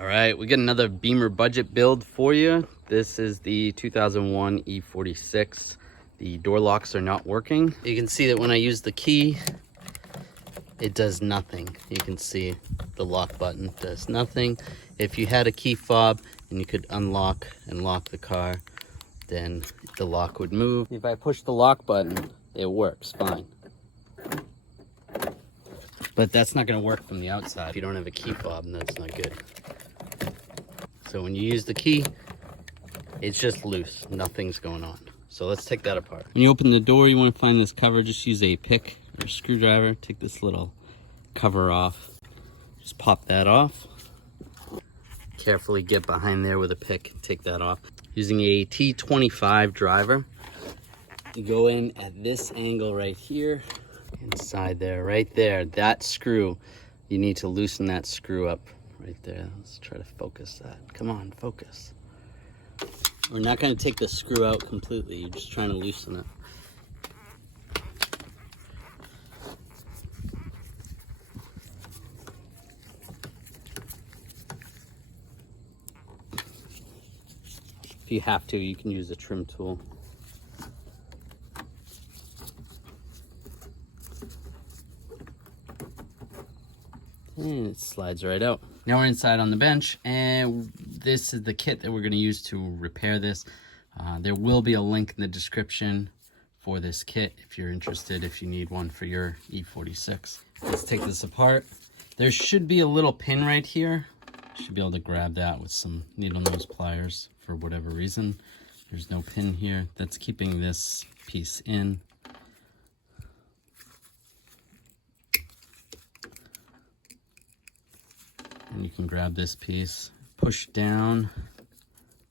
All right, we got another Beamer budget build for you. This is the 2001 E46. The door locks are not working. You can see that when I use the key, it does nothing. You can see the lock button does nothing. If you had a key fob and you could unlock and lock the car, then the lock would move. If I push the lock button, it works fine. But that's not gonna work from the outside. If you don't have a key fob, and that's not good. So when you use the key, it's just loose, nothing's going on. So let's take that apart. When you open the door, you want to find this cover. Just use a pick or screwdriver. Take this little cover off. Just pop that off. Carefully get behind there with a pick, take that off. Using a T25 driver, you go in at this angle right here, inside there, right there, that screw. You need to loosen that screw up right there. Let's try to focus that. Come on, focus. We're not going to take the screw out completely. You're just trying to loosen it. If you have to, you can use a trim tool. And it slides right out. Now we're inside on the bench, and this is the kit that we're going to use to repair this. There will be a link in the description for this kit if you're interested, if you need one for your E46. Let's take this apart. There should be a little pin right here. You should be able to grab that with some needle nose pliers for whatever reason. There's no pin here. That's keeping this piece in. And you can grab this piece, push down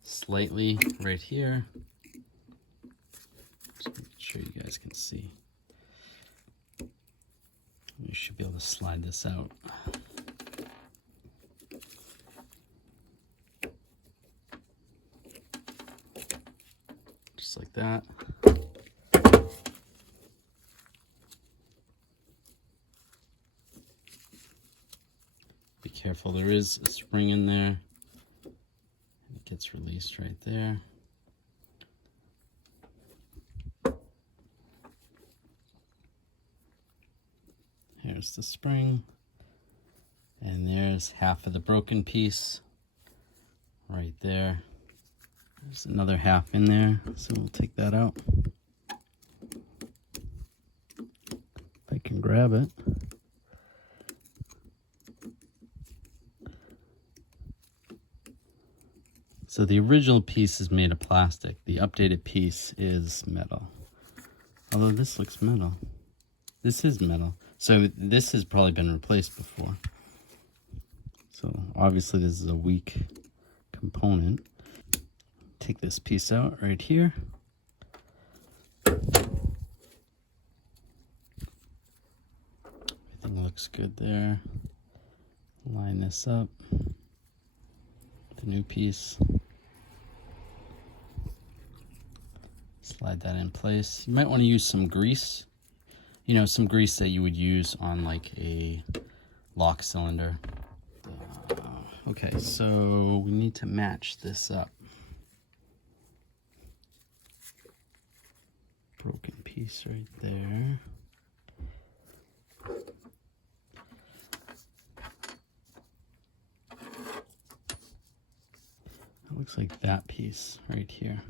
slightly right here. Just make sure you guys can see. You should be able to slide this out. Just like that. Be careful, there is a spring in there. It gets released right there. Here's the spring. And there's half of the broken piece right there. There's another half in there, so we'll take that out. If I can grab it. So the original piece is made of plastic. The updated piece is metal. Although this looks metal. This is metal. So this has probably been replaced before. So obviously this is a weak component. Take this piece out right here. Everything looks good there. Line this up. The new piece. Slide that in place. You might want to use some grease. You know, some grease that you would use on like a lock cylinder. Okay, so we need to match this up. Broken piece right there. It looks like that piece right here.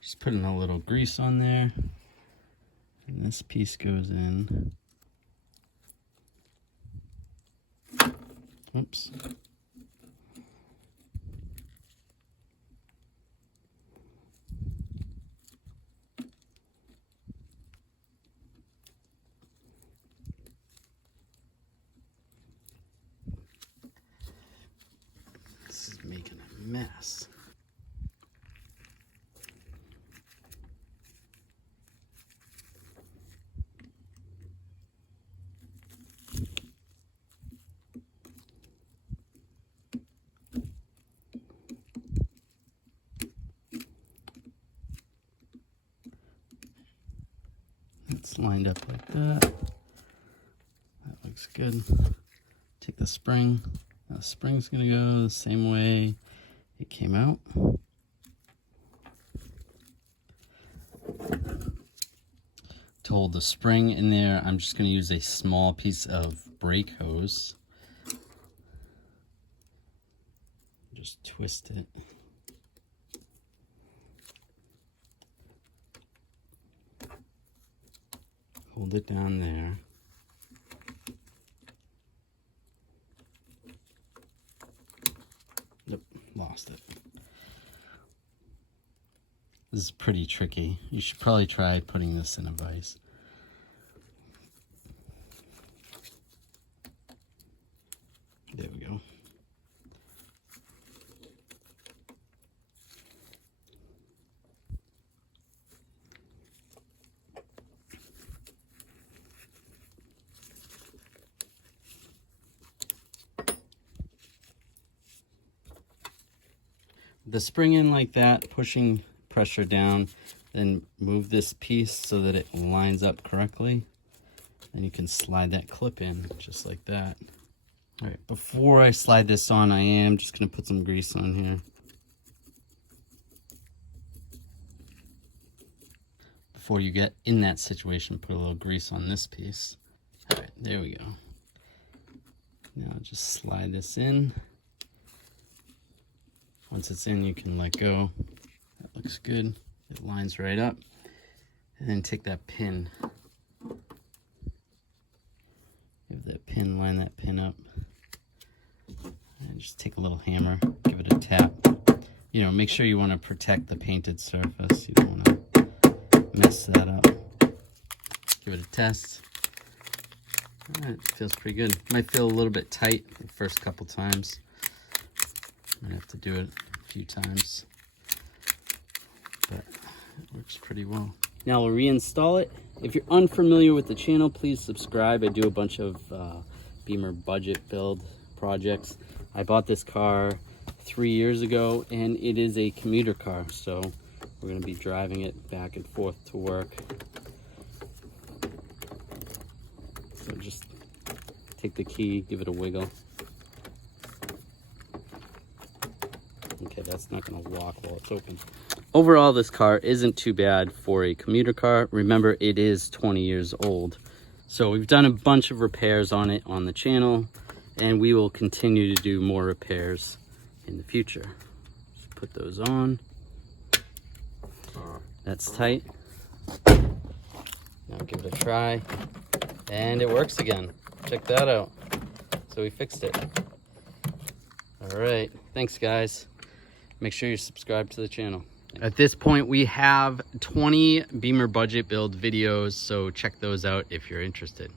Just putting a little grease on there. And this piece goes in. Oops. This is making a mess. It's lined up like that. That looks good. Take the spring. Now the spring's gonna go the same way it came out. To hold the spring in there, I'm just gonna use a small piece of brake hose. Just twist it. Hold it down there. Nope, lost it. This is pretty tricky. You should probably try putting this in a vise. There we go. The spring in like that, pushing pressure down, then move this piece so that it lines up correctly. And you can slide that clip in just like that. All right, before I slide this on, I am just gonna put some grease on here. Before you get in that situation, put a little grease on this piece. All right, there we go. Now just slide this in. Once it's in, you can let go. That looks good. It lines right up. And then take that pin. Give that pin, line that pin up. And just take a little hammer, give it a tap. You know, make sure you want to protect the painted surface. You don't want to mess that up. Give it a test. All right, feels pretty good. Might feel a little bit tight the first couple times. I have to do it a few times, but it works pretty well. Now we'll reinstall it. If you're unfamiliar with the channel, please subscribe. I do a bunch of Beamer budget build projects. I bought this car 3 years ago, and it is a commuter car, so we're going to be driving it back and forth to work. So just take the key, give it a wiggle. Okay, that's not going to lock while it's open. Overall, this car isn't too bad for a commuter car. Remember, it is 20 years old. So we've done a bunch of repairs on it on the channel, and we will continue to do more repairs in the future. Just put those on. That's tight. Now give it a try. And it works again. Check that out. So we fixed it. All right, thanks guys. Make sure you subscribe to the channel. At this point, we have 20 Beamer budget build videos, so check those out if you're interested.